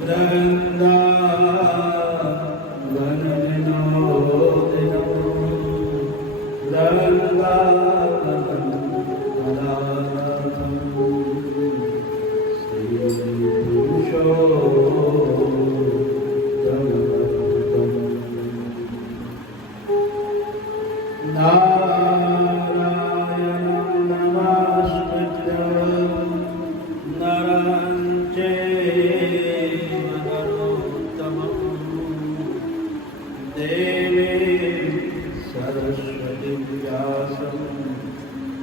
वृंदावन विनोदिनं वृंदावन मदालतं श्रीपुरुषोत्तमं नारायणं नमस्कृत्य नरं चैव नरोत्तमं देवीं सरस्वतीं व्यासं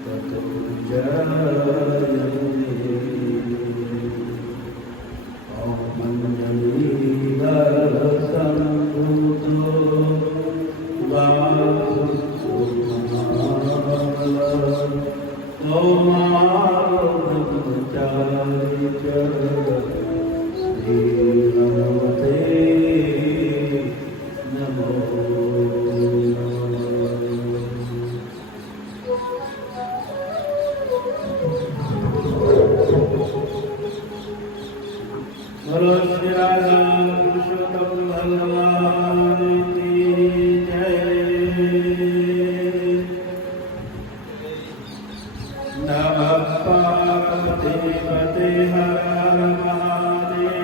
ततो जयमुदीरये। ॐ मञ्जरीधरसम्भूतो ब्रह्मचारी च श्रीहनुमते नमो बोलो श्री राधा पुरुषोत्तम भगवान की जय। नमः पार्वतीपते हर हर महादेव।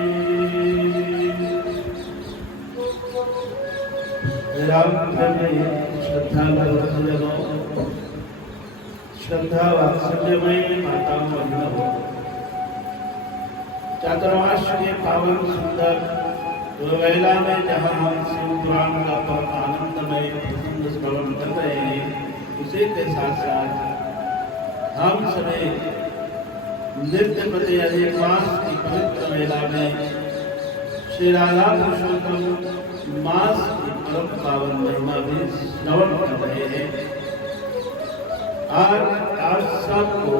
श्रद्धा वात्सल्यमयी माता बहनों, चातुर्मास के पावन सुंदर वेला में जहाँ हम शिव पुराण का परम आनंदमय प्रसंग श्रवण कर रहे हैं, उसी के साथ साथ हम सभी नित्य प्रति अधिक मास की पवित्र वेला में श्री राधा पुरुषोत्तम मास की परम पावन महिमा भी श्रवण कर रहे हैं। आज सबको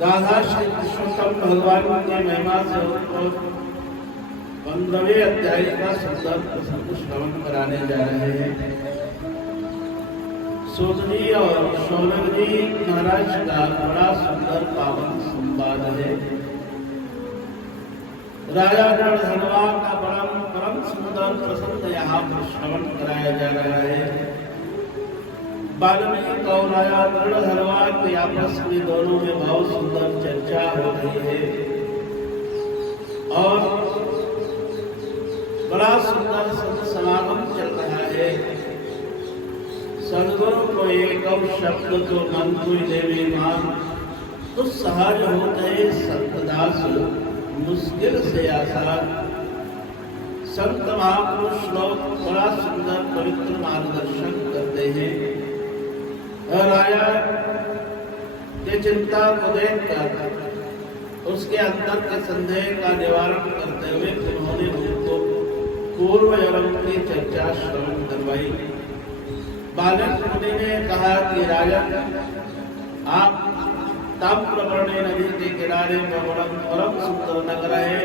राधा श्री पुरुषोत्तम भगवान की महिमा से 15वें अध्याय का सुंदर प्रसंग श्रवण कराने जा रहे हैं। सूतजी और शौनक जी महाराज का बड़ा सुंदर पावन संवाद है। राजा रणधनवा का बड़ा परम सुंदर प्रसंग यहाँ पर श्रवण कराया जा रहा है। वाल्मीकि और राजा रणधनवा के आपस में दोनों में बहुत सुंदर चर्चा हो रही है और बड़ा सुंदर संत समागम चल रहा है। सदगुरु को एक शब्द तो मन कोई देवी मान, तो सहज होते संतदास मुश्किल से आसान। संत महापुरुष श्लोक बड़ा सुंदर पवित्र मार्गदर्शन करते हैं। राजा के चिंता को देखकर उसके अंदर के संदेह का निवारण करते हुए उन्होंने उनको पूर्व जन्म की चर्चा श्रवण करवाई। बालक मुनि ने कहा कि राजा, आप ताम्रपर्णी नदी के किनारे परम सुंदर नगर है,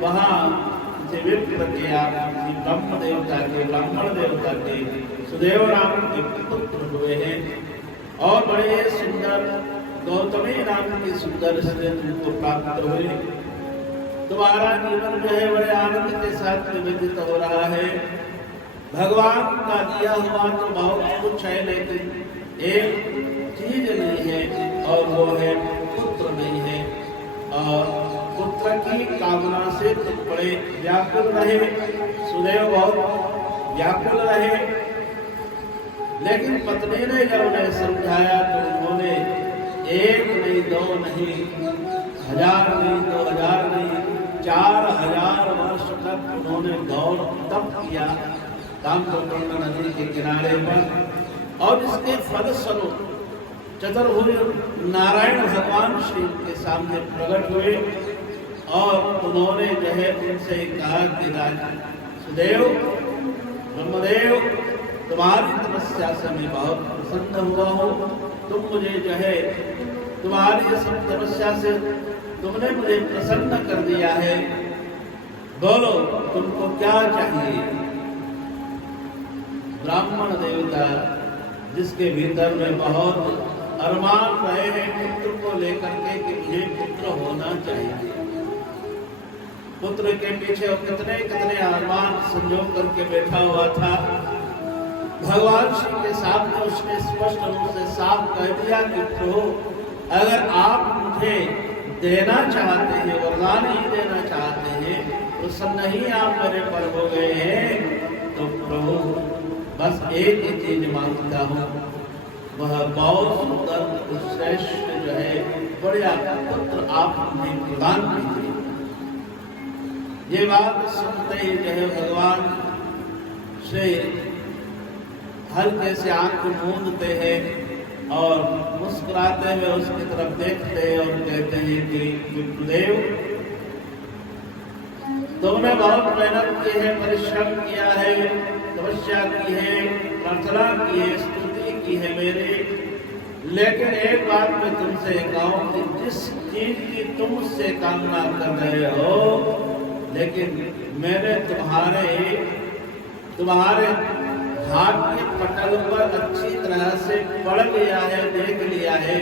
वहाँ विप्र के आप ब्रह्म देवता के ब्राह्मण देवता के सुदेव राम के पुत्र हुए हैं और बड़े सुंदर गौतमी नाम की सुंदर स्त्री तुमको प्राप्त हुई। तुम्हारा जीवन जो है बड़े आनंद के साथ व्यतीत हो रहा है। भगवान का दिया हुआ तो बहुत कुछ है, लेकिन एक चीज नहीं है और वो है पुत्र नहीं है। और पुत्र की कामना से तुम बड़े व्याकुल रहे, सुदेव बहुत व्याकुल रहे। लेकिन पत्नी ने जब उन्हें समझाया तो उन्होंने एक नहीं, दो नहीं, 1000 नहीं, 2000 नहीं, 4000 वर्ष तक उन्होंने दौड़ तप किया ताम्रपर्णी नदी के किनारे पर। और इसके फलस्वरूप चतुर्भुज नारायण भगवान श्री के सामने प्रकट हुए और उन्होंने जो है उनसे कहा कि राजा सुदेव, ब्रह्मदेव, तुम्हारी तपस्या से मैं बहुत प्रसन्न हुआ हूँ। तुम मुझे जो है तुम्हारी सब तपस्या से तुमने मुझे प्रसन्न कर दिया है। बोलो तुमको क्या चाहिए। ब्राह्मण देवता जिसके भीतर में बहुत अरमान रहे हैं पुत्र को लेकर के कि मुझे पुत्र होना चाहिए। पुत्र के पीछे वो कितने कितने अरमान संजो करके बैठा हुआ था। भगवान श्री के सामने उसने स्पष्ट रूप से साफ कह दिया कि प्रभु अगर आप मुझे देना चाहते हैं, वरदान ही देना चाहते हैं, तो प्रसन्न ही आप मेरे पर हो गए हैं, तो प्रभु बस एक ही चीज मांगता हूँ, वह बहुत सुंदर श्रेष्ठ जो है बढ़िया पुत्र आप मुझे प्रदान कीजिए। ये बात सुनते ही जो है भगवान से हल्के से आंख मूंदते हैं और मुस्कुराते हुए उसकी तरफ देखते हैं और कहते हैं कि विप्रुदेव, तुमने बहुत मेहनत की है, परिश्रम किया है, तपस्या की है, प्रार्थना की है, स्तुति की है मेरी, लेकिन एक बात मैं तुमसे कहूं कि जिस चीज की तुम उससे कामना कर रहे हो, लेकिन मैंने तुम्हारे हाथ के पटल पर अच्छी तरह से पढ़ लिया है, देख लिया है,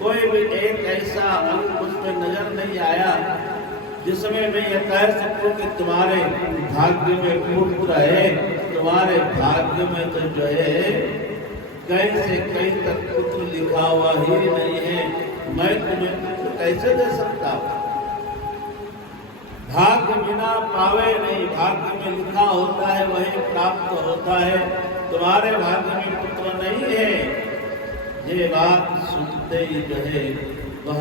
कोई भी एक ऐसा अंग उसमें नजर नहीं आया जिसमें मैं ये कह सकूं कि तुम्हारे भाग्य में पुत्र है। तुम्हारे भाग्य में तो जो है कहीं से कहीं तक पुत्र लिखा हुआ ही नहीं है, मैं तुम्हें पुत्र कैसे दे सकता हूं? भाग्य बिना पावे नहीं, भाग्य में लिखा होता है वही प्राप्त होता है, तुम्हारे भाग्य में पुत्र नहीं है। ये बात सुनते ही जो है वह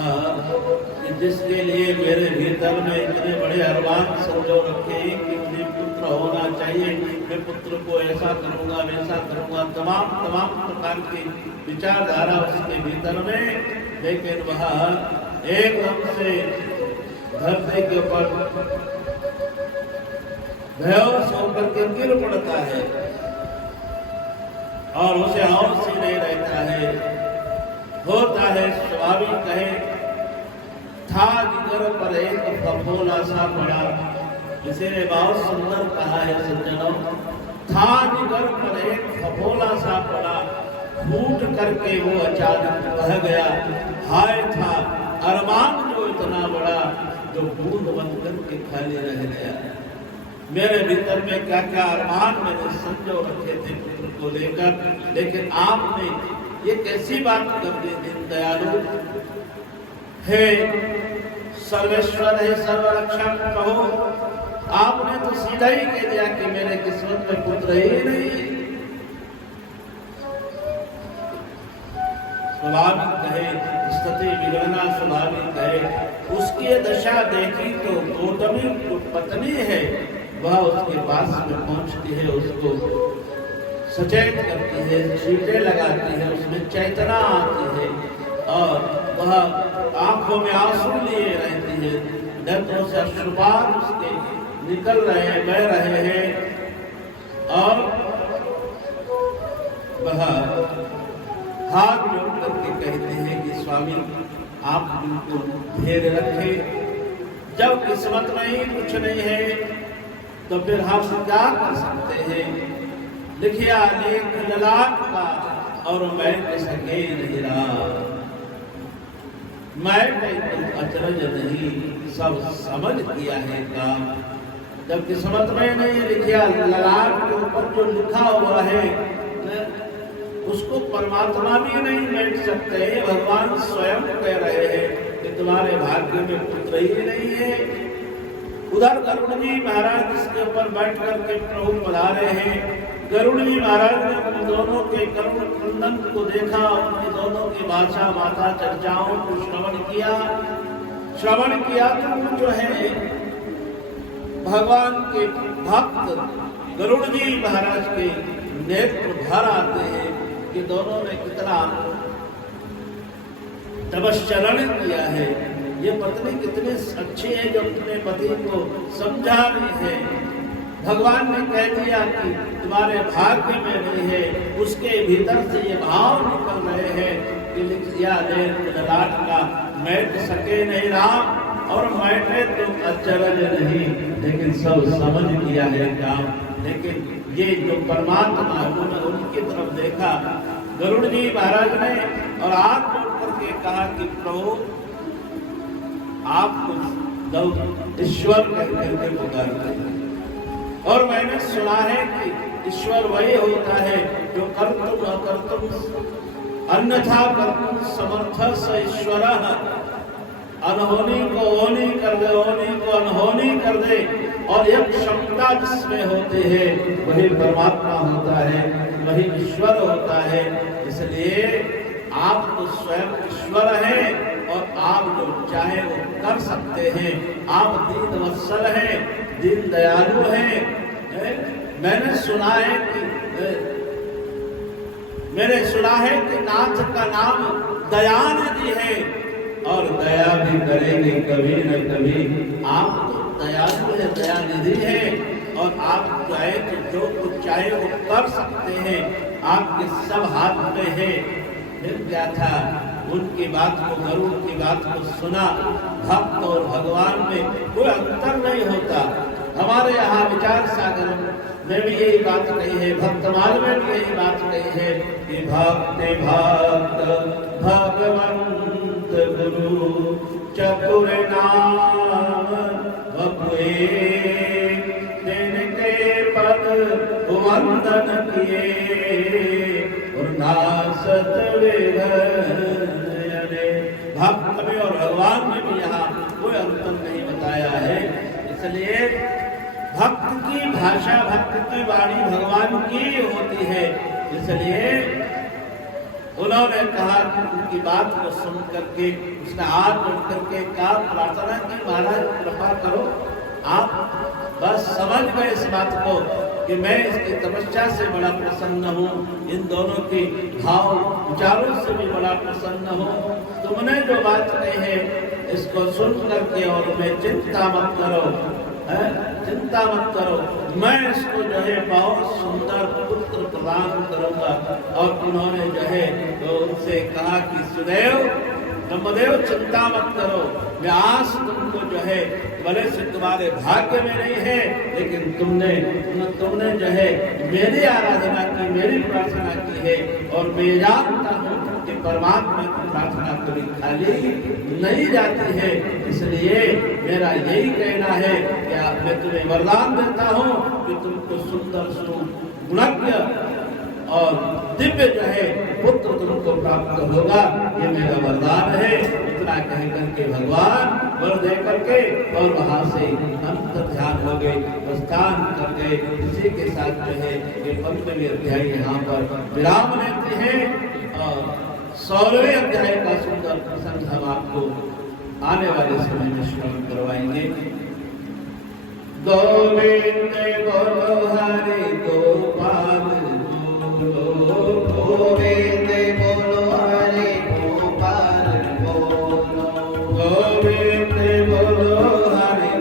जिसके लिए मेरे भीतर में इतने बड़े अरमान संजो रखे कि मुझे पुत्र होना चाहिए, मैं पुत्र को ऐसा करूंगा वैसा करूंगा, तमाम प्रकार की विचारधारा उसके भीतर में, लेकिन वह एकदम से धरती के ऊपर बेहोश होकर के गिर पड़ता है और उसे होश ही नहीं रहता है। होता है स्वाभाविक है, था जिगर पर एक फफोला सा पड़ा, इसीलिए बहुत सुंदर कहा है सज्जनों, था जिगर पर एक फफोला सा पड़ा, फूट करके वो अचानक बह गया, हाय था अरमान जो इतना बड़ा जो बूंद बन करके खाली रह गया। मेरे भीतर में क्या क्या अरमान मैंने संजो रखे थे पुत्र को लेकर, लेकिन आपने ये कैसी बात कर दी दीन दयालु। हे सर्वेश्वर है सर्वरक्षक कहो, आपने तो सीधा ही कह दिया कि मेरे किस्मत में पुत्र ही नहीं। स्वाभाविक है, स्थिति बिगड़ना स्वाभाविक है। उसकी दशा देखी तो गौतमी पत्नी है, वह उसके पास में पहुंचती है, उसको सचेत करती है, छींटे लगाती है, उसमें चेतना आती है और वह आंखों में आंसू लिए रहती है, नेत्रों से अश्रुपात उसके निकल रहे हैं, बह रहे हैं और वह हाथ जोड़ करके कहते हैं कि स्वामी आप बिल्कुल धैर्य रखें, जब किस्मत में ही कुछ नहीं है तो फिर हम क्या कर सकते हैं। लिखिया लेख ललाट का और मैं सके नहीं रहा, मैं कोई अचरज नहीं, सब समझ किया है काम। जब किस्मत में नहीं लिखिया, ललाट के ऊपर जो लिखा हुआ है उसको परमात्मा भी नहीं बैठ सकते। भगवान स्वयं कह रहे हैं कि तुम्हारे भाग्य में पुत्र ही नहीं है। उधर गरुड़ जी महाराज इसके ऊपर बैठ करके प्रभु पधारे हैं। गरुड़ जी महाराज ने उन दोनों के करुण क्रंदन को देखा, उनकी दोनों की भाषा माता चर्चाओं को श्रवण किया तो वो जो है भगवान के भक्त गरुड़ जी महाराज के नेत्र भर आते हैं कि दोनों ने कितना तपश्चरण किया है। ये पत्नी कितनी अच्छी है जो अपने पति को समझा रही है। भगवान ने कह दिया कि तुम्हारे भाग्य में नहीं है, उसके भीतर से ये भाव निकल रहे हैं कि लिखिया ले ललाट का मैट सके नहीं राम, और मैटे तो अचरज नहीं, लेकिन सब समझ किया है काम। लेकिन ये जो परमात्मा उन्होंने उनकी तरफ देखा गरुड़ जी महाराज ने और हाथ जोड़ करके कहा कि प्रभु आप ईश्वर कहते पुकारते हैं और मैंने सुना है कि ईश्वर वही होता है जो कर्तुम अकर्तुम अन्यथा कर्तुम समर्थ स ईश्वर, अनहोनी को होनी कर दे, होनी को अनहोनी कर दे, और यह क्षमता जिसमें होती है वही परमात्मा होता है, वही ईश्वर होता है। इसलिए आप तो स्वयं ईश्वर हैं और आप जो चाहे वो कर सकते हैं। आप दीन वत्सल हैं, दीन दयालु हैं। मैंने सुना है कि नाथ का नाम दयानिधि है और दया भी करेंगे कभी न कभी। आप तो दयालु है, दयानिधि है और आप चाहे तो जो कुछ चाहे वो कर सकते हैं। आपके सब हाथ में है। फिर क्या था, उनकी बात को, गरुड़ की बात को सुना। भक्त और भगवान में कोई अंतर नहीं होता। हमारे यहाँ विचार सागर में भी यही बात कही है, भक्तमाल में भी यही बात कही है कि भक्ति भक्त भगवंत गुरु चतुर नाम बपुए, जिनके पद वंदन किए और नासत भक्त में और भगवान में भी यहाँ कोई अंतर नहीं बताया है। इसलिए भक्त की भाषा, भक्त की वाणी भगवान की होती है। इसलिए उन्होंने कहा, उनकी बात को सुन करके उसने हाथ जोड़ करके कहा, प्रार्थना की महाराज कृपा करो। आप बस समझ गए इस बात को कि मैं इसकी तपस्या से बड़ा प्रसन्न हूँ, इन दोनों के भाव विचारों से भी बड़ा प्रसन्न हूँ। तुमने जो बात कही है इसको सुन करके और मैं चिंता मत करो, चिंता मत करो, मैं इसको जो है बहुत सुंदर पुत्र प्रदान करूंगा। और उन्होंने जो है तो उनसे कहा कि सुदेव, ब्रह्मदेव चिंता मत करो, मैं आज तुमको जो है भले से तुम्हारे भाग्य में नहीं है, लेकिन तुमने जो है मेरी आराधना की, मेरी प्रार्थना की है और मैं जानता हूँ कि परमात्मा की प्रार्थना कभी खाली नहीं जाती है। इसलिए मेरा यही कहना है कि मैं तुम्हें वरदान देता हूँ कि तुमको सुंदर गुणज्ञ और दिव्य जो है पुत्र तुमको प्राप्त होगा, ये मेरा वरदान है। इतना कह करके भगवान वर दे करके और वहां से अंत ध्यान हो गए, प्रस्थान कर गए। इसी के साथ जो है ये 15वें अध्याय यहाँ पर विराम लेते हैं और 16वें अध्याय का सुंदर प्रसंग हम आपको आने वाले समय में श्रवण करवाएंगे। गोविंद बोलो हरि गोपाल गोविंद बोलो हरि गोपाल बोलो, गोविंद बोलो हरि गोपाल बोलो, गोविंद बोलो हरि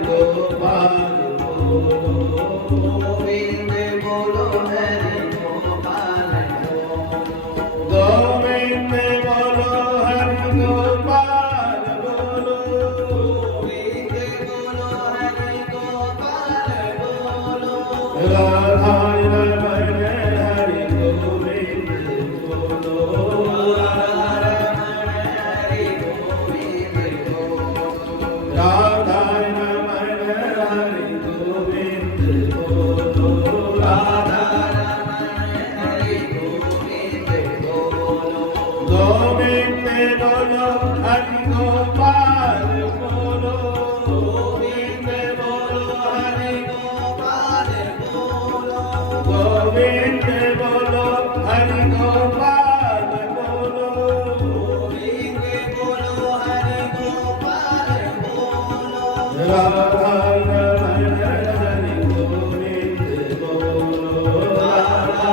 गोपाल बोलो, गोविंद बोलो हरि गोपाल बोलो, गोविंद बोलो हरि गोपाल बोलो, राधा रमण हरि गोविंद बोलो, राधा रमण हरि गोविंद बोलो, राधा रमण हरि गोविंद बोलो, राधा रमण हरि गोविंद बोलो, गोविंद बोलो हरि गोपाल बोलो, गोविंद बोलो हरि गोपाल बोलो, गोविंद बोलो हरि गोपाल बोलो, गोविंद बोलो हरि गोपाल बोलो, राधा रमण हरि गोविंद बोलो, राधा रमण हरि गोविंद बोलो, राधा रमण हरि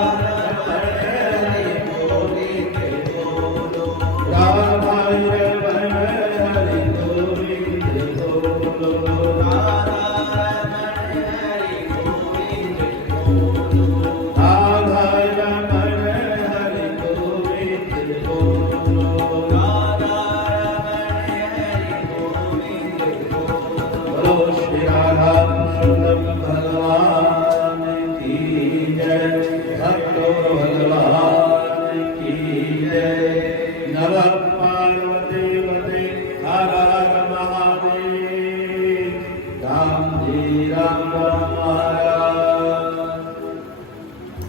गोविंद बोलो, राधा रमण हरि गोविंद बोलो, राधा रमण हरि गोविंद बोलो, राधा रमण हरि गोविंद बोलो। बोलो श्री राधा कृष्ण भगवान की जय, भक्तो भगवान की नव